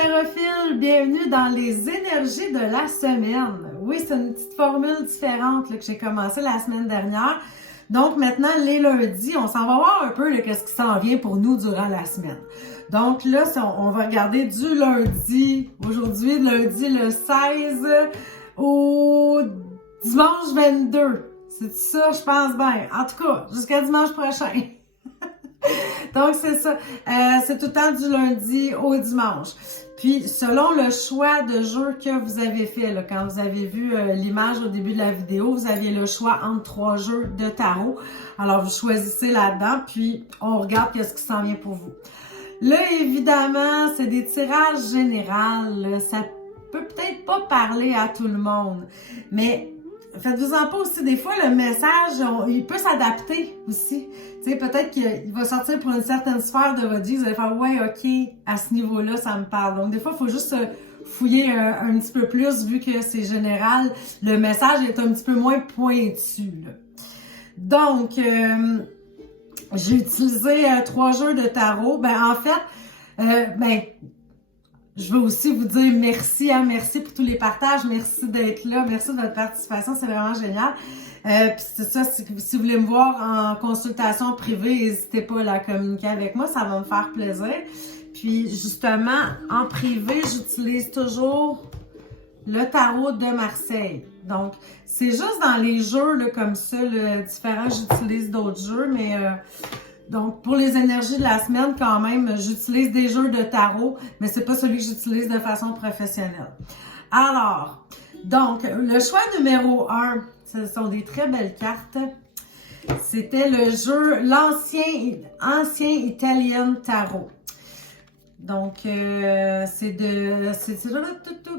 Tarophile, bienvenue dans les énergies de la semaine. Oui, c'est une petite formule différente là, que j'ai commencé la semaine dernière. Donc maintenant, les lundis, on s'en va voir un peu qu'est-ce qui s'en vient pour nous durant la semaine. Donc là, on va regarder du lundi, aujourd'hui, lundi le 16 au dimanche 22. C'est ça, je pense bien. En tout cas, jusqu'à dimanche prochain. Donc, c'est ça. C'est tout le temps du lundi au dimanche. Puis, selon le choix de jeu que vous avez fait, là, quand vous avez vu l'image au début de la vidéo, vous aviez le choix entre 3 jeux de tarot. Alors, vous choisissez là-dedans, puis on regarde qu'est-ce qui s'en vient pour vous. Là, évidemment, c'est des tirages généraux. Là. Ça peut peut-être pas parler à tout le monde, mais faites-vous-en pas aussi, des fois, le message, il peut s'adapter aussi. Tu sais, peut-être qu'il va sortir pour une certaine sphère de votre vie, vous allez faire « Ouais, OK, à ce niveau-là, ça me parle. » Donc, des fois, il faut juste fouiller un petit peu plus, vu que c'est général. Le message est un petit peu moins pointu, là. Donc, j'ai utilisé 3 jeux de tarot. En fait, je veux aussi vous dire merci, merci pour tous les partages, merci d'être là, merci de votre participation, c'est vraiment génial. Puis c'est ça, si vous voulez me voir en consultation privée, n'hésitez pas à communiquer avec moi, ça va me faire plaisir. Puis justement, en privé, j'utilise toujours le tarot de Marseille. Donc, c'est juste dans les jeux là, comme ça, différents, j'utilise d'autres jeux, mais... Donc, pour les énergies de la semaine, quand même, j'utilise des jeux de tarot, mais c'est pas celui que j'utilise de façon professionnelle. Alors, donc, le choix numéro 1, ce sont des très belles cartes. C'était le jeu, ancien Italien Tarot. Donc, c'est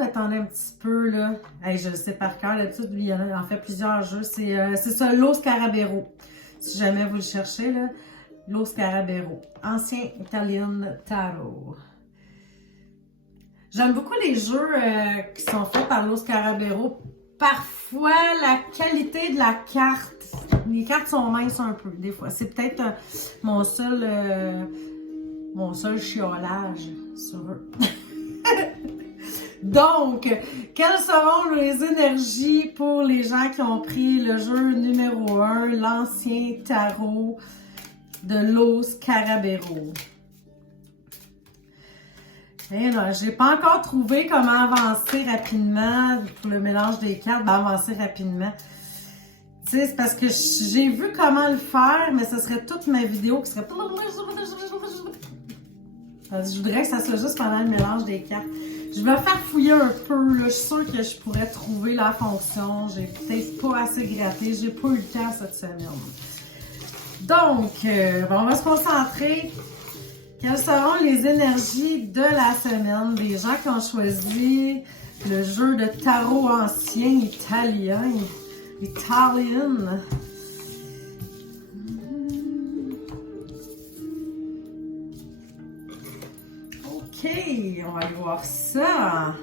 attendez un petit peu, là. Hey, je le sais par cœur, là-dessus, lui, il en fait plusieurs jeux. C'est ça, Lo Scarabeo. Si jamais vous le cherchez, là. Lo Scarabeo, ancien Italian Tarot. J'aime beaucoup les jeux qui sont faits par Lo Scarabeo. Parfois, la qualité de la carte, les cartes sont minces un peu, des fois. C'est peut-être mon seul chiolage sur eux. Donc, quelles seront les énergies pour les gens qui ont pris le jeu numéro 1, l'ancien tarot de Lo Scarabeo? Et là, j'ai pas encore trouvé comment avancer rapidement pour le mélange des cartes, avancer rapidement. Tu sais, c'est parce que j'ai vu comment le faire, mais ce serait toute ma vidéo qui serait... Je voudrais que ça soit juste pendant le mélange des cartes. Je vais faire fouiller un peu, là. Je suis sûre que je pourrais trouver la fonction. J'ai peut-être pas assez gratté, j'ai pas eu le temps cette semaine. Donc, on va se concentrer. Quelles seront les énergies de la semaine des gens qui ont choisi le jeu de tarot ancien italien? OK, on va aller voir ça.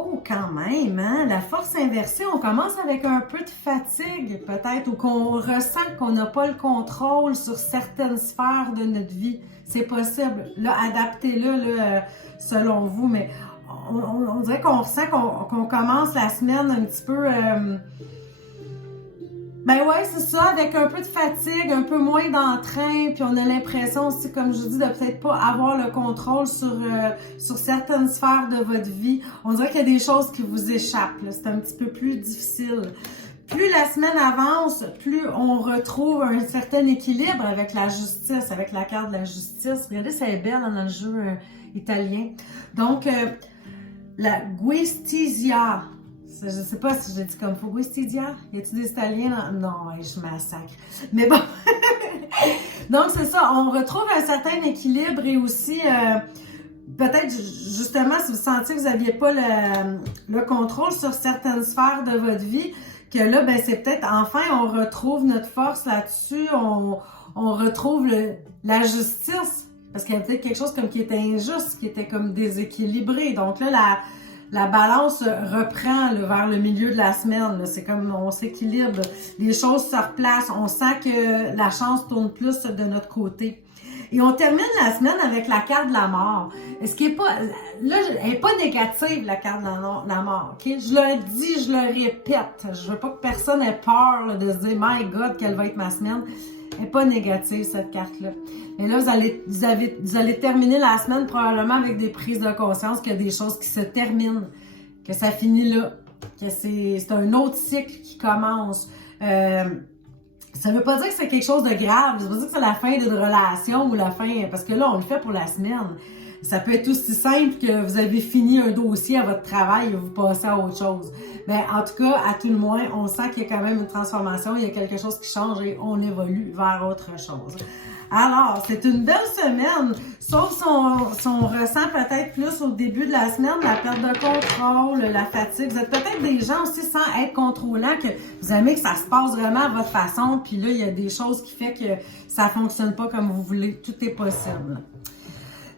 Oh, quand même, hein? La force inversée, on commence avec un peu de fatigue, peut-être, ou qu'on ressent qu'on n'a pas le contrôle sur certaines sphères de notre vie. C'est possible. Là, adaptez-le là, selon vous, mais on dirait qu'on ressent qu'on commence la semaine un petit peu... ouais, c'est ça, avec un peu de fatigue, un peu moins d'entrain, puis on a l'impression aussi, comme je vous dis, de peut-être pas avoir le contrôle sur certaines sphères de votre vie. On dirait qu'il y a des choses qui vous échappent, c'est un petit peu plus difficile. Plus la semaine avance, plus on retrouve un certain équilibre avec la justice, avec la carte de la justice. Regardez, c'est belle dans le jeu italien. Donc, la Guistizia. Je ne sais pas si je dis comme faut. Guistizia? Y a-t-il des Italiens? Non, je massacre. Mais bon. Donc, c'est ça. On retrouve un certain équilibre et aussi, peut-être, justement, si vous sentiez que vous n'aviez pas le contrôle sur certaines sphères de votre vie, que là, c'est peut-être, enfin, on retrouve notre force là-dessus. On retrouve la justice. Parce qu'il y a peut-être quelque chose comme qui était injuste, qui était comme déséquilibré. Donc là, la balance reprend là, vers le milieu de la semaine. C'est comme on s'équilibre, les choses se replacent, on sent que la chance tourne plus de notre côté. Et on termine la semaine avec la carte de la mort. Ce qui est pas, là, elle n'est pas négative, la carte de la mort. Okay? Je le dis, je le répète. Je veux pas que personne ait peur là, de se dire, my God, quelle va être ma semaine. Elle n'est pas négative, cette carte-là. Mais là, vous allez terminer la semaine probablement avec des prises de conscience qu'il y a des choses qui se terminent, que ça finit là, que c'est un autre cycle qui commence. Ça veut pas dire que c'est quelque chose de grave, ça veut pas dire que c'est la fin d'une relation ou la fin, parce que là, on le fait pour la semaine. Ça peut être aussi simple que vous avez fini un dossier à votre travail et vous passez à autre chose. Mais en tout cas, à tout le moins, on sent qu'il y a quand même une transformation, il y a quelque chose qui change et on évolue vers autre chose. Alors, c'est une belle semaine, sauf son ressent peut-être plus au début de la semaine, la perte de contrôle, la fatigue. Vous êtes peut-être des gens aussi sans être contrôlants, que vous aimez que ça se passe vraiment à votre façon, puis là, il y a des choses qui font que ça fonctionne pas comme vous voulez. Tout est possible.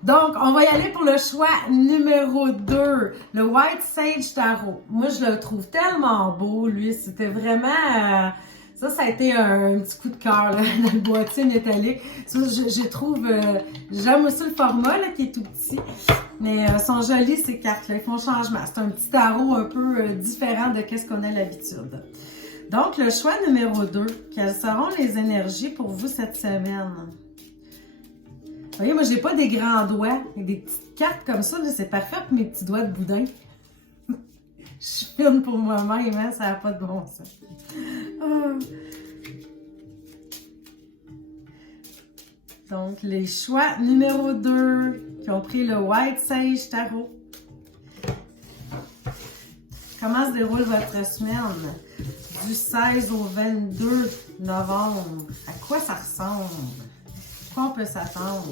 Donc, on va y aller pour le choix numéro 2, le White Sage Tarot. Moi, je le trouve tellement beau, lui. C'était vraiment... ça a été un petit coup de cœur, là, dans le boîtier métallique. Ça, je trouve... j'aime aussi le format, là, qui est tout petit. Mais sont jolies, ces cartes-là. Ils font changement. C'est un petit tarot un peu différent de ce qu'on a l'habitude. Donc, le choix numéro 2. Quelles seront les énergies pour vous cette semaine? Vous voyez, moi, j'ai pas des grands doigts. Et des petites cartes comme ça, c'est parfait pour mes petits doigts de boudin. Je suis fine pour moi-même, hein? Ça n'a pas de bon sens. Donc, les choix numéro 2 qui ont pris le White Sage Tarot. Comment se déroule votre semaine? Du 16 au 22 novembre. À quoi ça ressemble? À quoi on peut s'attendre?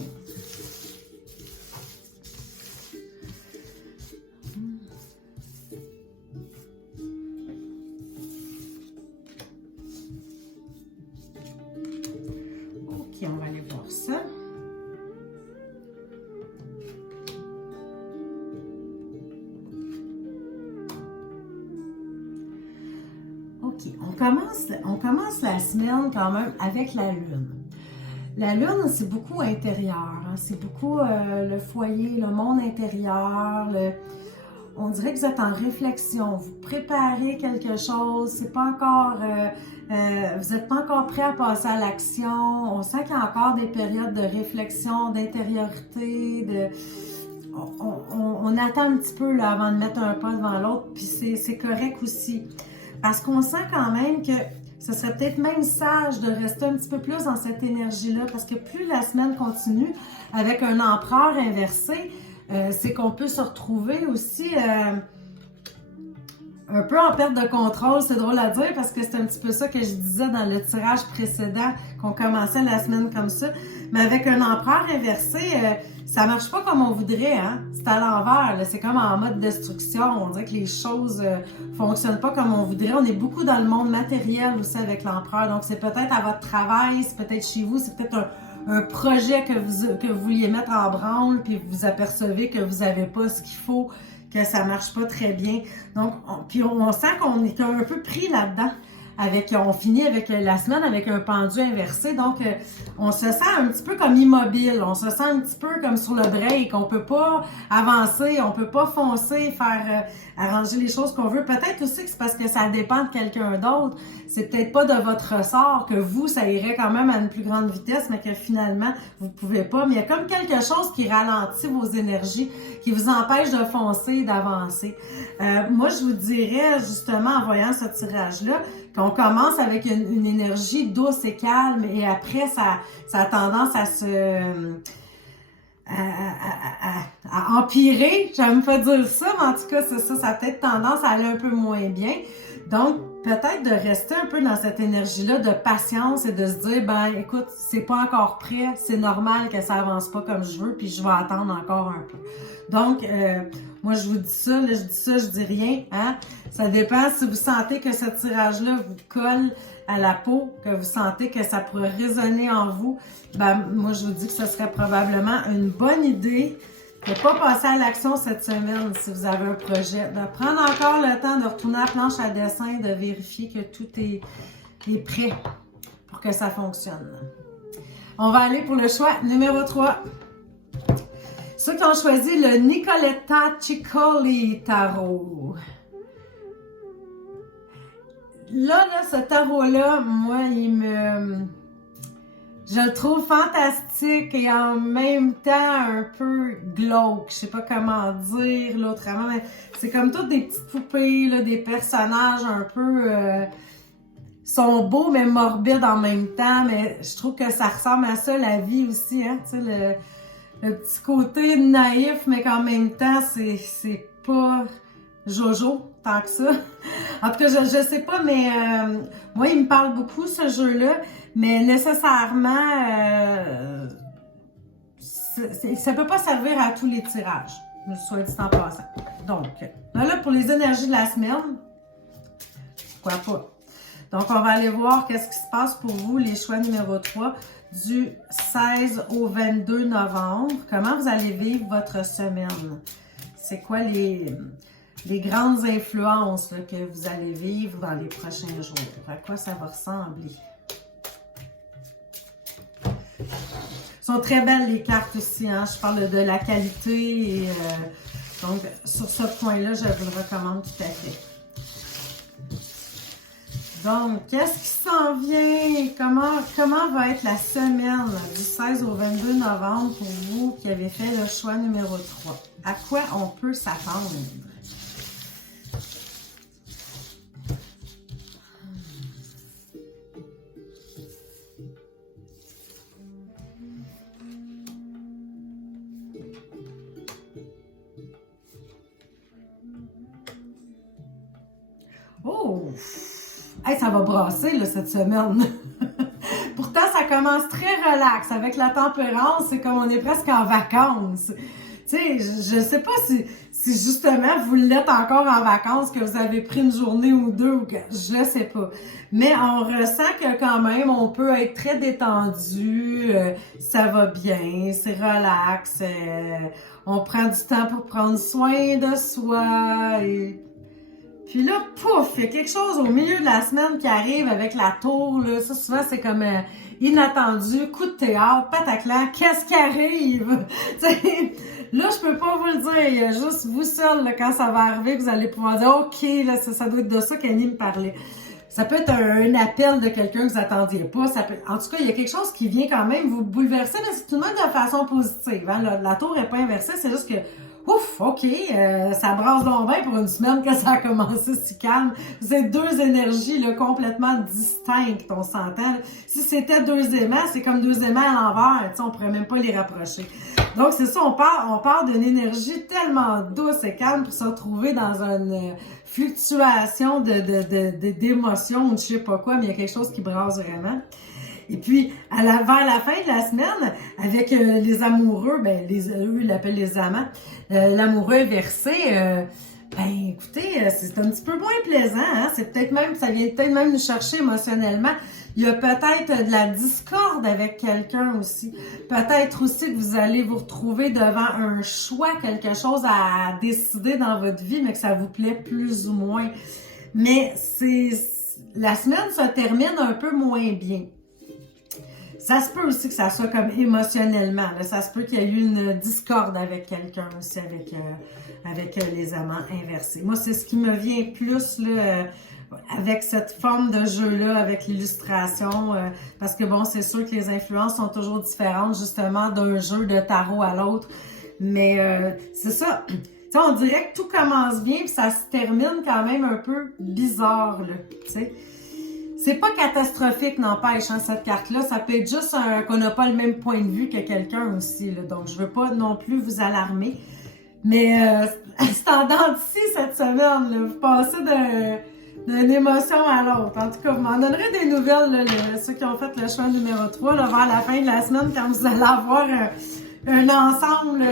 Ok, on va aller voir ça. Ok, on commence la semaine quand même avec la Lune. La Lune, c'est beaucoup intérieur, hein? C'est beaucoup le foyer, le monde intérieur. On dirait que vous êtes en réflexion, vous préparez quelque chose, c'est pas encore, vous n'êtes pas encore prêt à passer à l'action. On sent qu'il y a encore des périodes de réflexion, d'intériorité, on attend un petit peu là, avant de mettre un pas devant l'autre, puis c'est correct aussi. Parce qu'on sent quand même que ce serait peut-être même sage de rester un petit peu plus dans cette énergie-là, parce que plus la semaine continue avec un empereur inversé, c'est qu'on peut se retrouver aussi un peu en perte de contrôle. C'est drôle à dire parce que c'est un petit peu ça que je disais dans le tirage précédent, qu'on commençait la semaine comme ça. Mais avec un empereur inversé, ça marche pas comme on voudrait, hein? C'est à l'envers, c'est comme en mode destruction. On dirait que les choses fonctionnent pas comme on voudrait. On est beaucoup dans le monde matériel aussi avec l'empereur. Donc, c'est peut-être à votre travail, c'est peut-être chez vous, c'est peut-être un projet que vous vouliez mettre en branle, puis vous apercevez que vous n'avez pas ce qu'il faut, que ça marche pas très bien. Donc, on sent qu'on est un peu pris là-dedans. On finit avec la semaine avec un pendu inversé, donc on se sent un petit peu comme immobile, on se sent un petit peu comme sur le break, on peut pas avancer, on peut pas foncer, faire arranger les choses qu'on veut. Peut-être aussi que c'est parce que ça dépend de quelqu'un d'autre, c'est peut-être pas de votre ressort, que vous, ça irait quand même à une plus grande vitesse, mais que finalement, vous pouvez pas. Mais il y a comme quelque chose qui ralentit vos énergies, qui vous empêche de foncer, d'avancer. Moi, je vous dirais, justement, en voyant ce tirage-là, qu'on commence avec une énergie douce et calme, et après, ça a tendance à empirer. J'aime pas dire ça, mais en tout cas, c'est ça. Ça a peut-être tendance à aller un peu moins bien. Donc, peut-être de rester un peu dans cette énergie-là de patience et de se dire, ben, écoute, c'est pas encore prêt, c'est normal que ça avance pas comme je veux, puis je vais attendre encore un peu. Donc, moi, je vous dis ça, là, je dis rien, hein. Ça dépend si vous sentez que ce tirage-là vous colle à la peau, que vous sentez que ça pourrait résonner en vous. Ben, moi, je vous dis que ce serait probablement une bonne idée Ne pas passer à l'action cette semaine si vous avez un projet. De prendre encore le temps de retourner à la planche à dessin, de vérifier que tout est prêt pour que ça fonctionne. On va aller pour le choix numéro 3. Ceux qui ont choisi le Nicoletta Ciccoli Tarot. Là, ce tarot-là, moi, je le trouve fantastique et en même temps un peu glauque. Je sais pas comment dire là, autrement, mais c'est comme toutes des petites poupées, là, des personnages un peu... sont beaux mais morbides en même temps, mais je trouve que ça ressemble à ça, la vie aussi, hein, tu sais, le petit côté naïf, mais qu'en même temps, c'est pas Jojo, tant que ça. En tout cas, je sais pas, mais moi, il me parle beaucoup, ce jeu-là, mais nécessairement, ça peut pas servir à tous les tirages, soit dit en passant. Donc, là, pour les énergies de la semaine, pourquoi pas? Donc, on va aller voir qu'est-ce qui se passe pour vous, les choix numéro 3, du 16 au 22 novembre. Comment vous allez vivre votre semaine? C'est quoi les grandes influences là, que vous allez vivre dans les prochains jours? À quoi ça va ressembler? Sont très belles les cartes aussi, hein? Je parle de la qualité et donc sur ce point-là, je vous le recommande tout à fait. Donc, qu'est-ce qui s'en vient? Comment va être la semaine du 16 au 22 novembre pour vous qui avez fait le choix numéro 3? À quoi on peut s'attendre? Oh! Hey, ça va brasser là, cette semaine. Pourtant, ça commence très relax. Avec la tempérance, c'est comme on est presque en vacances. Tu sais, je sais pas si justement vous l'êtes encore en vacances, que vous avez pris une journée ou deux, ou que je sais pas. Mais on ressent que quand même, on peut être très détendu, ça va bien, c'est relax, on prend du temps pour prendre soin de soi. Puis là, pouf, il y a quelque chose au milieu de la semaine qui arrive avec la tour, là. Ça, souvent, c'est comme inattendu, coup de théâtre, pataclan, qu'est-ce qui arrive? T'sais, là, je peux pas vous le dire, il y a juste vous seul, là, quand ça va arriver, que vous allez pouvoir dire, OK, là, ça doit être de ça qu'Annie me parlait. Ça peut être un appel de quelqu'un que vous attendiez pas. Ça peut... En tout cas, il y a quelque chose qui vient quand même vous bouleverser, mais c'est tout de même de façon positive. Hein? La tour n'est pas inversée, c'est juste que ouf, OK, ça brasse donc bien pour une semaine que ça a commencé si calme. C'est deux énergies là, complètement distinctes, on s'entend. Si c'était deux aimants, c'est comme deux aimants à l'envers, on pourrait même pas les rapprocher. Donc c'est ça, on part d'une énergie tellement douce et calme pour se retrouver dans une fluctuation d'émotions ou de je sais pas quoi, mais il y a quelque chose qui brasse vraiment. Et puis, vers la fin de la semaine, avec les amoureux, ben eux, ils l'appellent les amants, l'amoureux inversé, ben écoutez, c'est un petit peu moins plaisant, hein? C'est peut-être même, ça vient peut-être même nous chercher émotionnellement. Il y a peut-être de la discorde avec quelqu'un aussi. Peut-être aussi que vous allez vous retrouver devant un choix, quelque chose à décider dans votre vie, mais que ça vous plaît plus ou moins. Mais la semaine se termine un peu moins bien. Ça se peut aussi que ça soit comme émotionnellement. Là. Ça se peut qu'il y ait eu une discorde avec quelqu'un aussi, avec les amants inversés. Moi, c'est ce qui me vient plus là, avec cette forme de jeu-là, avec l'illustration. Parce que bon, c'est sûr que les influences sont toujours différentes, justement, d'un jeu de tarot à l'autre. Mais c'est ça. T'sais, on dirait que tout commence bien, puis ça se termine quand même un peu bizarre, là. T'sais. C'est pas catastrophique, n'empêche, hein, cette carte-là. Ça peut être juste qu'on n'a pas le même point de vue que quelqu'un aussi. Là. Donc, je veux pas non plus vous alarmer. Mais c'est en dents d'ici cette semaine. Là. Vous passez d'une émotion à l'autre. En tout cas, vous m'en donnerez des nouvelles, là, ceux qui ont fait le choix numéro 3, là, vers la fin de la semaine, quand vous allez avoir un ensemble,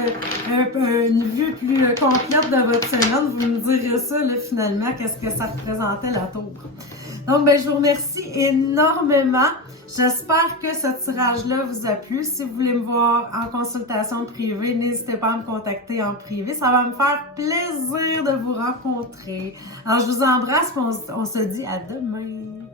une vue plus complète de votre semaine. Vous me direz ça, là, finalement, qu'est-ce que ça représentait la tour. Donc, ben, je vous remercie énormément. J'espère que ce tirage-là vous a plu. Si vous voulez me voir en consultation privée, n'hésitez pas à me contacter en privé. Ça va me faire plaisir de vous rencontrer. Alors, je vous embrasse et on se dit à demain.